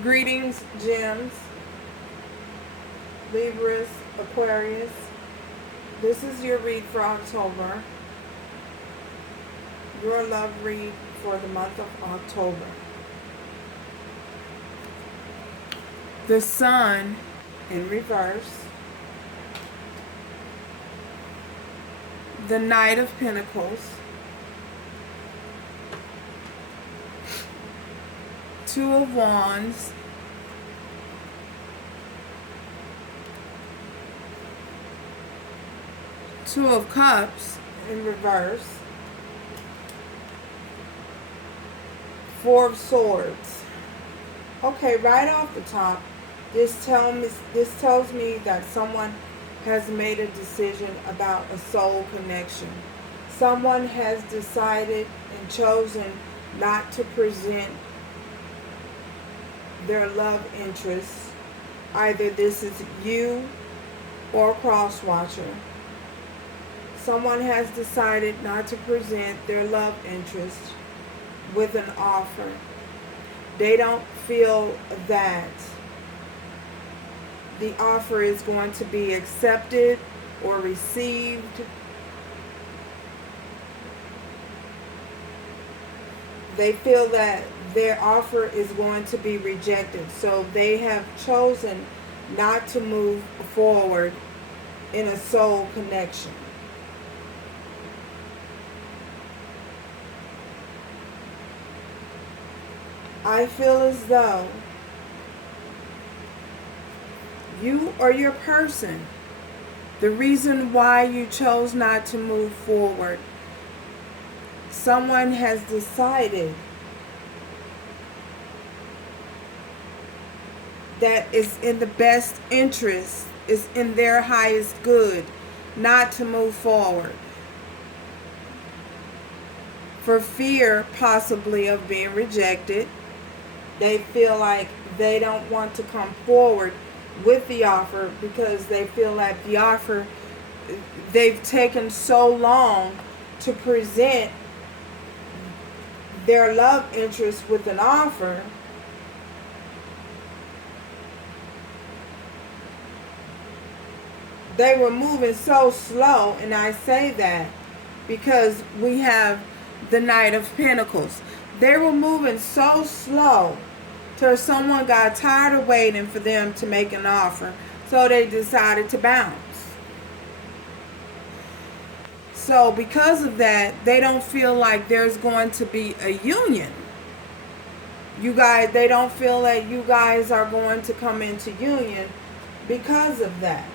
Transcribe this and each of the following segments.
Greetings, gems, Libras, Aquarius. This is your read for October. Your love read for the month of October. The Sun in reverse. The Knight of Pentacles. Two of Wands. Two of Cups in reverse. Four of Swords. Okay, right off the top, this tells me that someone has made a decision about a soul connection. Someone has decided and chosen not to present their love interest. Either this is you or cross-watcher. Someone has decided not to present their love interest with an offer. They don't feel that the offer is going to be accepted or received. They feel that their offer is going to be rejected. So they have chosen not to move forward in a soul connection. I feel as though you or your person, the reason why you chose not to move forward, someone has decided that it's in the best interest, is in their highest good, not to move forward. For fear possibly of being rejected, they feel like they don't want to come forward with the offer because they feel like the offer, they've taken so long to present their love interest with an offer. They were moving so slow, and I say that because we have the Knight of Pentacles. They were moving so slow till someone got tired of waiting for them to make an offer, so they decided to bounce. So because of that, they don't feel like there's going to be a union. You guys, they don't feel that you guys are going to come into union because of that.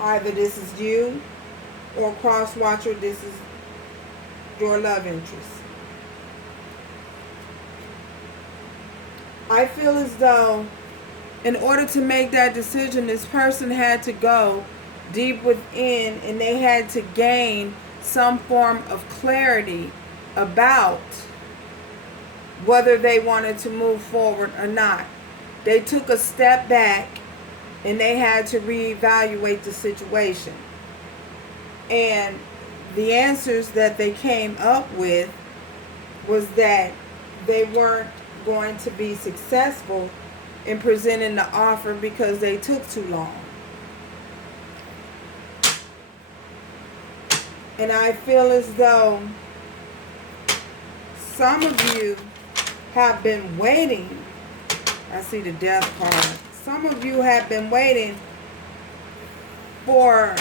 Either this is you or cross-watcher, this is your love interest. I feel as though in order to make that decision, this person had to go deep within and they had to gain some form of clarity about whether they wanted to move forward or not. They took a step back and they had to reevaluate the situation. And the answers that they came up with was that they weren't going to be successful in presenting the offer because they took too long. And I feel as though some of you have been waiting. I see the Death card. Some of you have been waiting for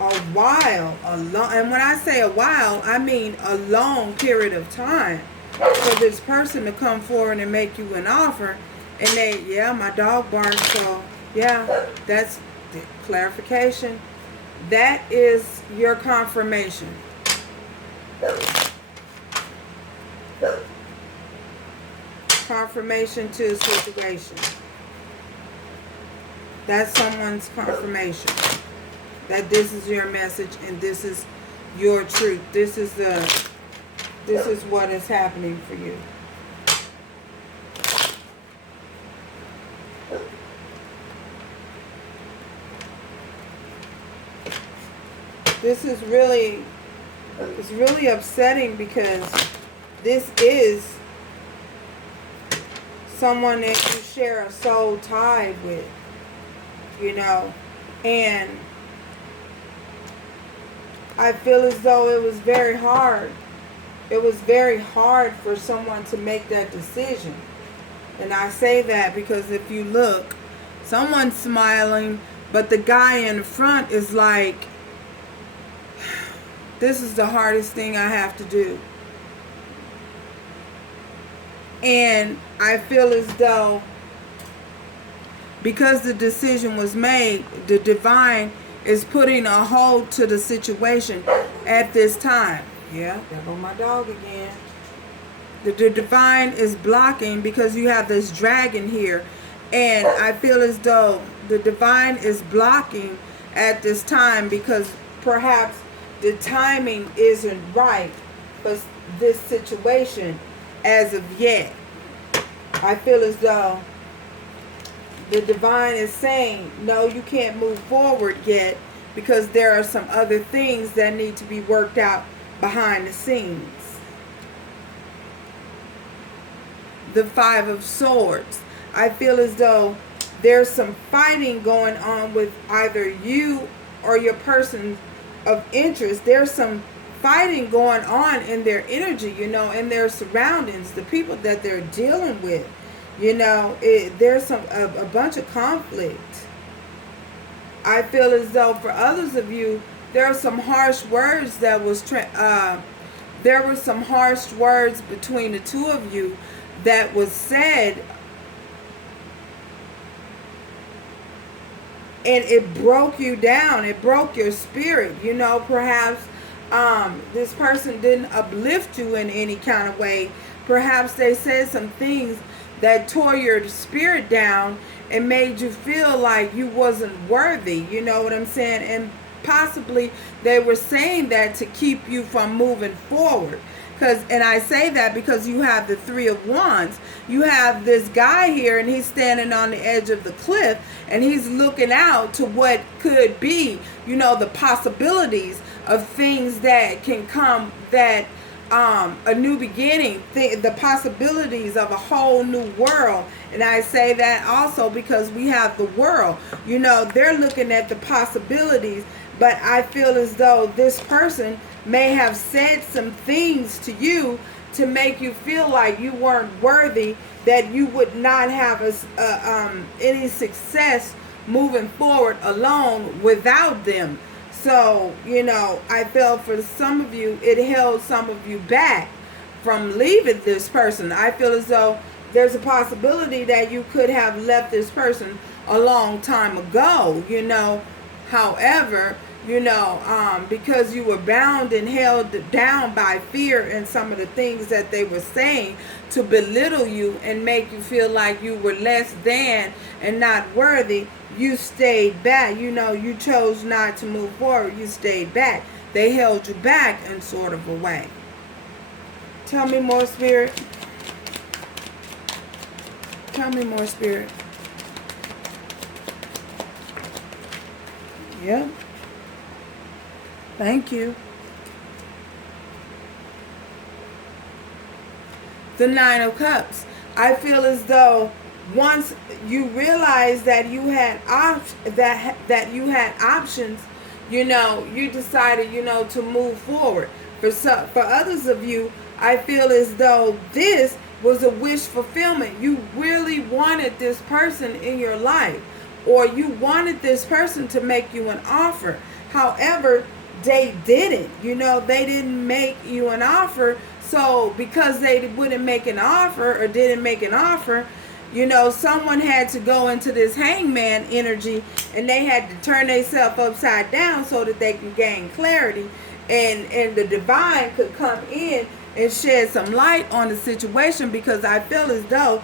a while, and when I say a while, I mean a long period of time for this person to come forward and make you an offer. And they, yeah, my dog barks, so yeah, that's the clarification. That is your confirmation. Confirmation to a situation. That's someone's confirmation that this is your message and this is your truth. This is what is happening for you. This is really, it's really upsetting because this is someone that you share a soul tie with, you know. And I feel as though it was very hard. It was very hard for someone to make that decision. And I say that because if you look, someone's smiling, but the guy in the front is like, this is the hardest thing I have to do. And I feel as though because the decision was made, the divine is putting a hold to the situation at this time. Yeah, there go my dog again. The divine is blocking because you have this dragon here. And I feel as though the divine is blocking at this time because perhaps the timing isn't right for this situation as of yet. I feel as though the divine is saying, no, you can't move forward yet because there are some other things that need to be worked out behind the scenes. The Five of Swords. I feel as though there's some fighting going on with either you or your person of interest. There's some fighting going on in their energy, you know, in their surroundings, the people that they're dealing with. You know, there's a bunch of conflict. I feel as though for others of you, there are some harsh words that was there were some harsh words between the two of you that was said, and it broke you down. It broke your spirit. You know, perhaps this person didn't uplift you in any kind of way. Perhaps they said some things that tore your spirit down and made you feel like you wasn't worthy. You know what I'm saying? And possibly they were saying that to keep you from moving forward. And I say that because you have the Three of Wands. You have this guy here, and he's standing on the edge of the cliff, and he's looking out to what could be, you know, the possibilities of things that can come, that a new beginning, the possibilities of a whole new world. And I say that also because we have the world. You know, they're looking at the possibilities, but I feel as though this person may have said some things to you to make you feel like you weren't worthy, that you would not have any success moving forward alone without them. So, you know, I feel for some of you, it held some of you back from leaving this person. I feel as though there's a possibility that you could have left this person a long time ago, you know. However, you know, because you were bound and held down by fear and some of the things that they were saying to belittle you and make you feel like you were less than and not worthy, you stayed back. You know, you chose not to move forward. You stayed back. They held you back in sort of a way. Tell me more, Spirit. Tell me more, Spirit. Yep. Thank you. The Nine of Cups. I feel as though once you realized that you had that you had options, you know, you decided, you know, to move forward. For others of you, I feel as though this was a wish fulfillment. You really wanted this person in your life, or you wanted this person to make you an offer. However, they didn't. You know, they didn't make you an offer. So because they wouldn't make an offer or didn't make an offer, you know, someone had to go into this hangman energy, and they had to turn themselves upside down so that they can gain clarity, and the divine could come in and shed some light on the situation. Because I feel as though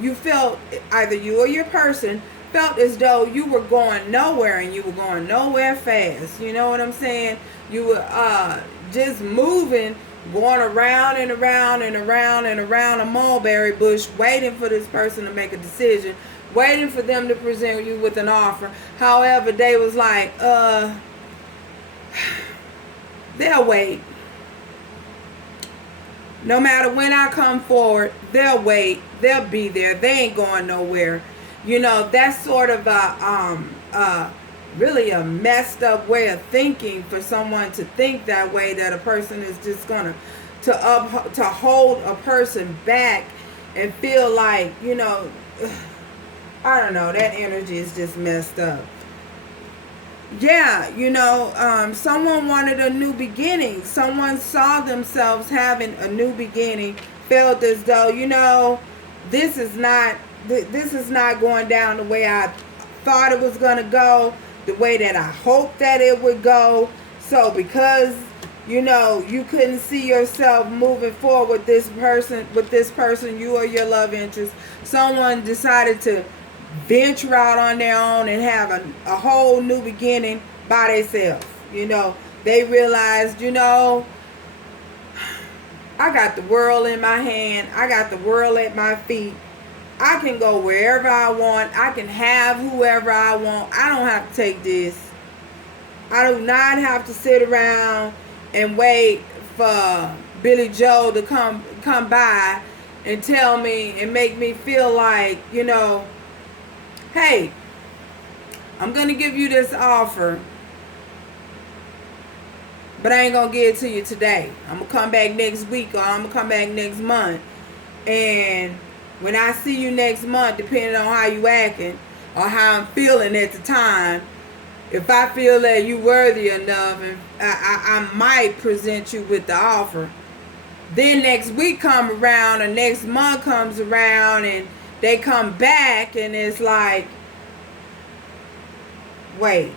you felt, either you or your person felt as though you were going nowhere, and you were going nowhere fast. You know what I'm saying? You were just moving, going around and around and around and around a mulberry bush, waiting for this person to make a decision, waiting for them to present you with an offer. However, they was like, they'll wait. No matter when I come forward, they'll wait. They'll be there. They ain't going nowhere. You know, that's sort of really a messed up way of thinking for someone to think that way, that a person is just gonna to hold a person back and feel like, you know, I don't know, that energy is just messed up. Yeah, you know, someone wanted a new beginning. Someone saw themselves having a new beginning, felt as though, you know, this is not going down the way I thought it was going to go, the way that I hoped that it would go. So because, you know, you couldn't see yourself moving forward with this person, you or your love interest, someone decided to venture out on their own and have a whole new beginning by themselves. You know, they realized, you know, I got the world in my hand. I got the world at my feet. I can go wherever I want. I can have whoever I want. I don't have to take this. I do not have to sit around and wait for Billy Joe to come by and tell me and make me feel like, you know, hey, I'm going to give you this offer, but I ain't going to give it to you today. I'm going to come back next week, or I'm going to come back next month. And when I see you next month, depending on how you acting or how I'm feeling at the time, if I feel that you worthy enough, and I might present you with the offer. Then next week come around, or next month comes around, and they come back, and it's like, wait,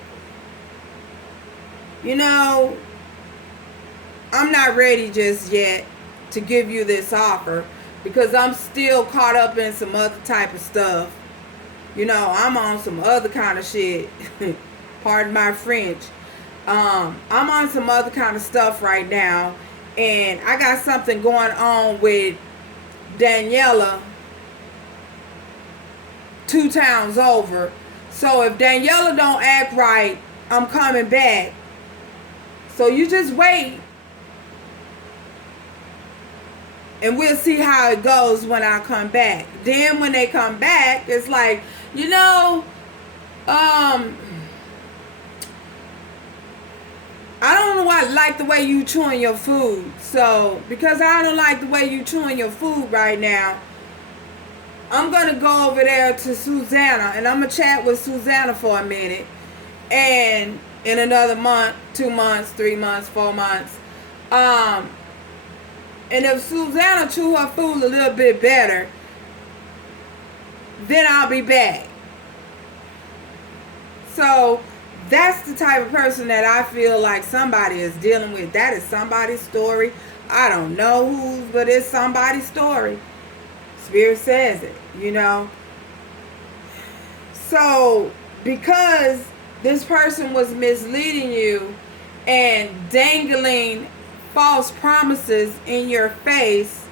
you know, I'm not ready just yet to give you this offer, because I'm still caught up in some other type of stuff. You know, I'm on some other kind of shit. Pardon my French. I'm on some other kind of stuff right now, and I got something going on with Daniela 2 towns over. So if Daniela don't act right, I'm coming back. So you just wait, and we'll see how it goes when I come back. Then when they come back, it's like, you know, I don't like the way you chewing your food. So because I don't like the way you chewing your food right now, I'm going to go over there to Susanna, and I'm going to chat with Susanna for a minute. And in another month, 2 months, 3 months, 4 months, and if Susanna chew her food a little bit better, then I'll be back. So that's the type of person that I feel like somebody is dealing with. That is somebody's story. I don't know whose, but it's somebody's story. Spirit says it, you know. So because this person was misleading you and dangling false promises in your face,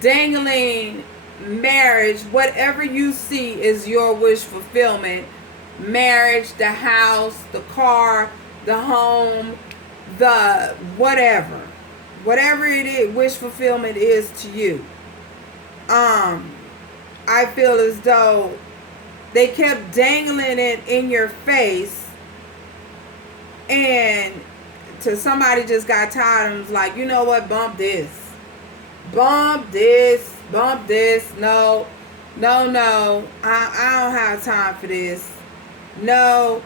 dangling marriage, whatever you see is your wish fulfillment. Marriage, the house, the car, the home, the whatever it is, wish fulfillment is to you. I feel as though they kept dangling it in your face, and till somebody just got tired and was like, you know what, bump this, no, I don't have time for this, no.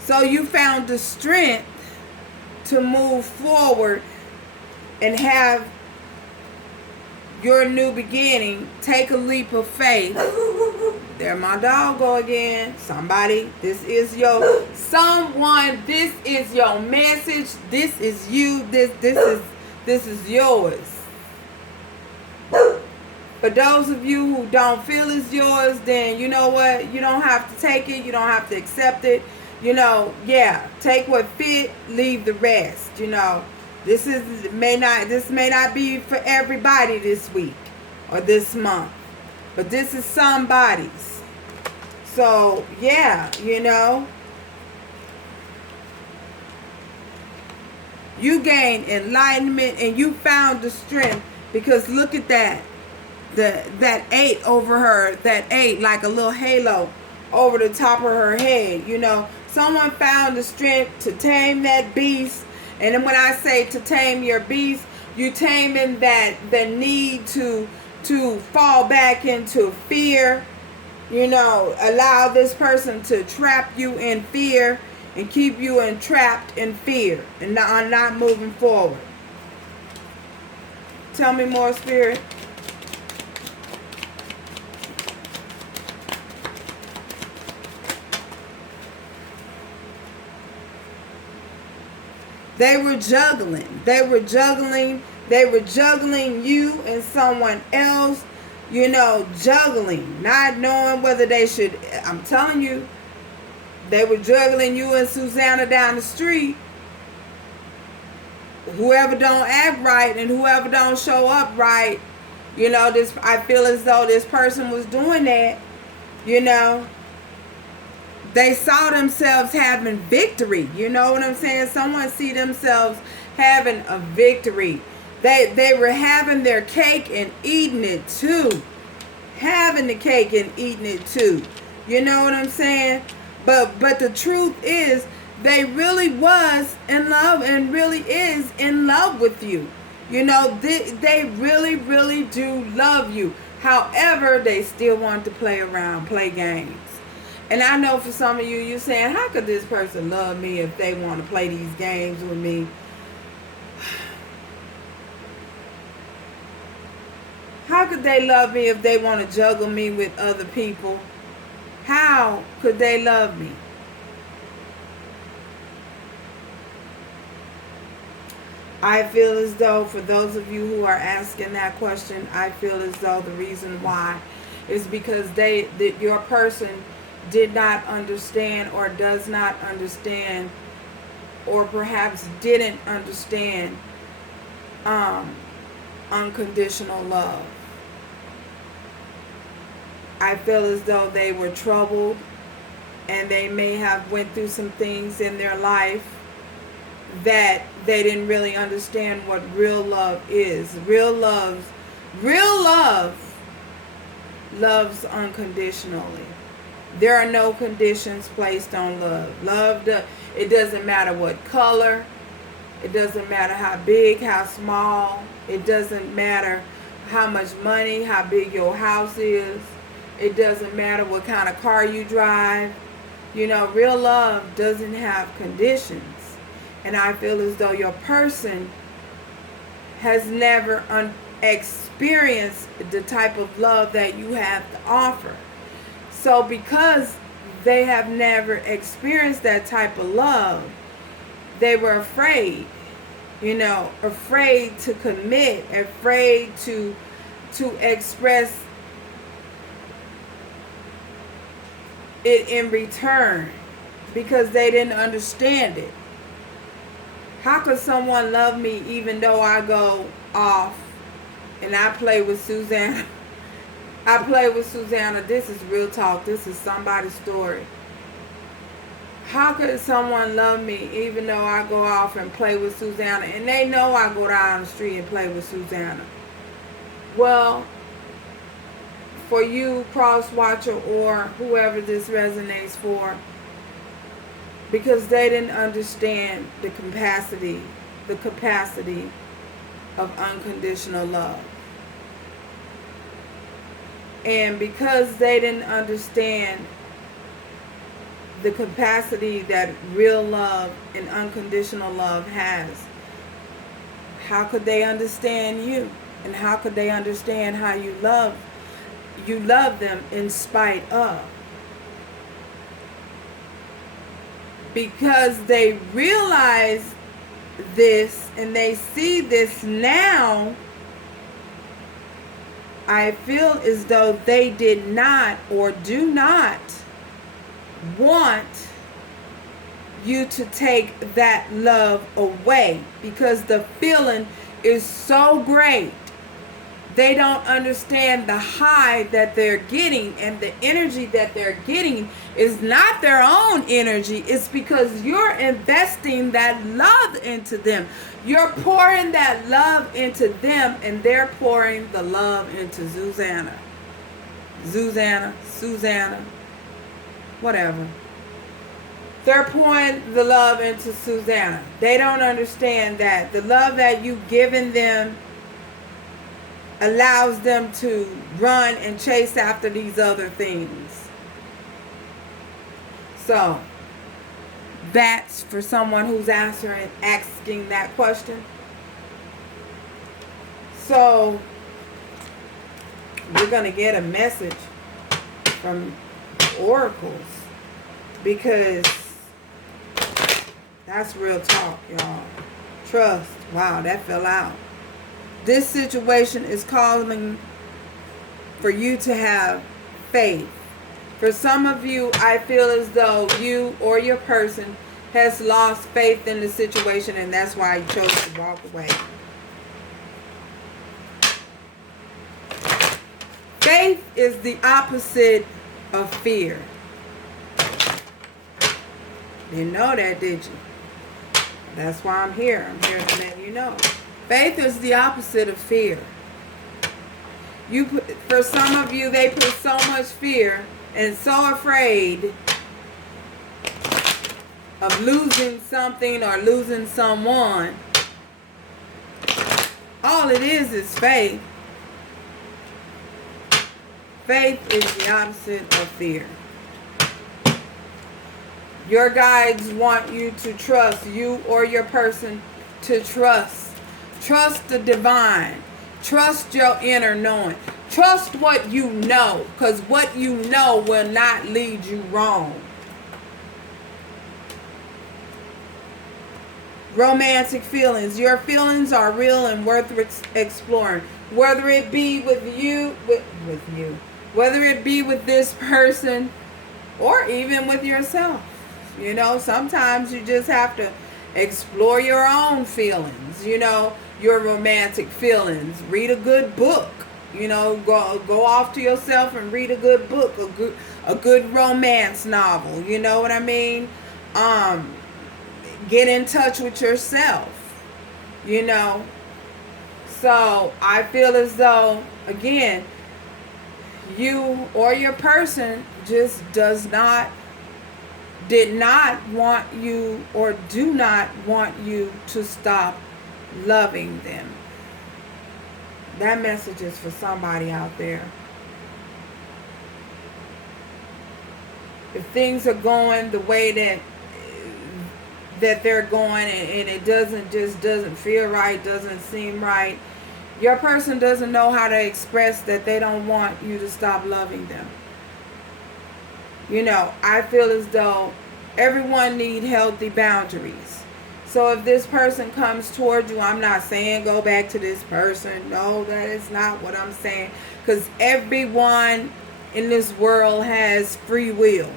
So you found the strength to move forward and have your new beginning. Take a leap of faith. There my dog go again. Somebody, this is your message. This is you. This is yours. For those of you who don't feel it's yours, then you know what? You don't have to take it. You don't have to accept it. You know, yeah, take what fit, leave the rest. You know, this may not be for everybody this week or this month, but this is somebody's. So yeah, you know, You gained enlightenment and you found the strength, because look at that. That 8 over her, that 8 like a little halo over the top of her head. You know, someone found the strength to tame that beast. And then when I say to tame your beast, you taming the need to fall back into fear. You know, allow this person to trap you in fear and keep you entrapped in fear and not moving forward. Tell me more, Spirit. They were juggling. They were juggling you and someone else. You know, juggling, not knowing whether they should. I'm telling you, they were juggling you and Susanna down the street. Whoever don't act right and whoever don't show up right, you know, this, I feel as though this person was doing that. You know, they saw themselves having victory. You know what I'm saying? Someone see themselves having a victory. They were having their cake and eating it too. Having the cake and eating it too. You know what I'm saying? But the truth is, they really was in love and really is in love with you. You know, they really, really do love you. However, they still want to play around, play games. And I know for some of you, you're saying, how could this person love me if they want to play these games with me? How could they love me if they want to juggle me with other people? How could they love me? I feel as though, for those of you who are asking that question, I feel as though the reason why is because your person did not understand or does not understand, or perhaps didn't understand unconditional love. I feel as though they were troubled and they may have went through some things in their life that they didn't really understand what real love is. Real love loves unconditionally. There are no conditions placed on love. It doesn't matter what color. It doesn't matter how big, how small. It doesn't matter how much money, how big your house is. It doesn't matter what kind of car you drive. You know, real love doesn't have conditions. And I feel as though your person has never experienced the type of love that you have to offer. So because they have never experienced that type of love, they were afraid, you know, afraid to commit, afraid to express it in return, because they didn't understand it. How could someone love me even though I go off and I play with Susanna? I play with Susanna. This is real talk. This is somebody's story. How could someone love me even though I go off and play with Susanna and they know I go down the street and play with Susanna? Well, for you, cross watcher, or whoever this resonates for, because they didn't understand the capacity of unconditional love. And because they didn't understand the capacity that real love and unconditional love has, how could they understand you? And how could they understand how you love them in spite of? Because they realize this and they see this now, I feel as though they did not or do not want you to take that love away, because the feeling is so great they don't understand the high that they're getting, and the energy that they're getting is not their own energy. It's because you're investing that love into them. You're pouring that love into them, and they're pouring the love into Susanna, whatever. They're pouring the love into Susanna. They don't understand that the love that you've given them allows them to run and chase after these other things. So, that's for someone who's asking that question. So, we're going to get a message from oracles, because that's real talk, y'all. Trust. Wow, that fell out. This situation is calling for you to have faith. For some of you, I feel as though you or your person has lost faith in the situation, and that's why you chose to walk away. Faith is the opposite of fear. You know that, did you? That's why I'm here. I'm here to let you know. Faith is the opposite of fear. For some of you, they put so much fear and so afraid of losing something or losing someone. All it is faith. Faith is the opposite of fear. Your guides want you to trust, you or your person to trust. Trust the divine. Trust your inner knowing. Trust what you know, because what you know will not lead you wrong. Romantic feelings. Your feelings are real and worth exploring. Whether it be with you, whether it be with this person, or even with yourself. You know, sometimes you just have to explore your own feelings, you know, your romantic feelings. Read a good book, you know, go off to yourself and read a good book, a good romance novel, you know what I mean? Get in touch with yourself, you know. So I feel as though, again, you or your person just did not want you, or do not want you to stop loving them. That message is for somebody out there. If things are going the way that they're going, and it doesn't feel right, doesn't seem right, your person doesn't know how to express that they don't want you to stop loving them. You know, I feel as though everyone needs healthy boundaries. So if this person comes toward you, I'm not saying go back to this person. No, that is not what I'm saying. Because everyone in this world has free will.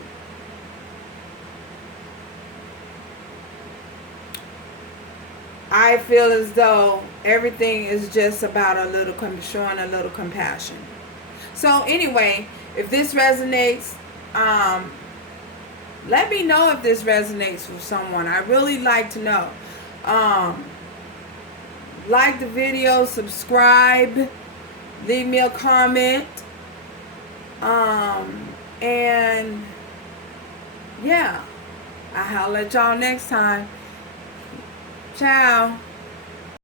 I feel as though everything is just about showing a little compassion. So anyway, if this resonates, let me know if this resonates with someone. I really like to know. Like the video, subscribe, leave me a comment, and yeah, I'll let y'all next time. Ciao.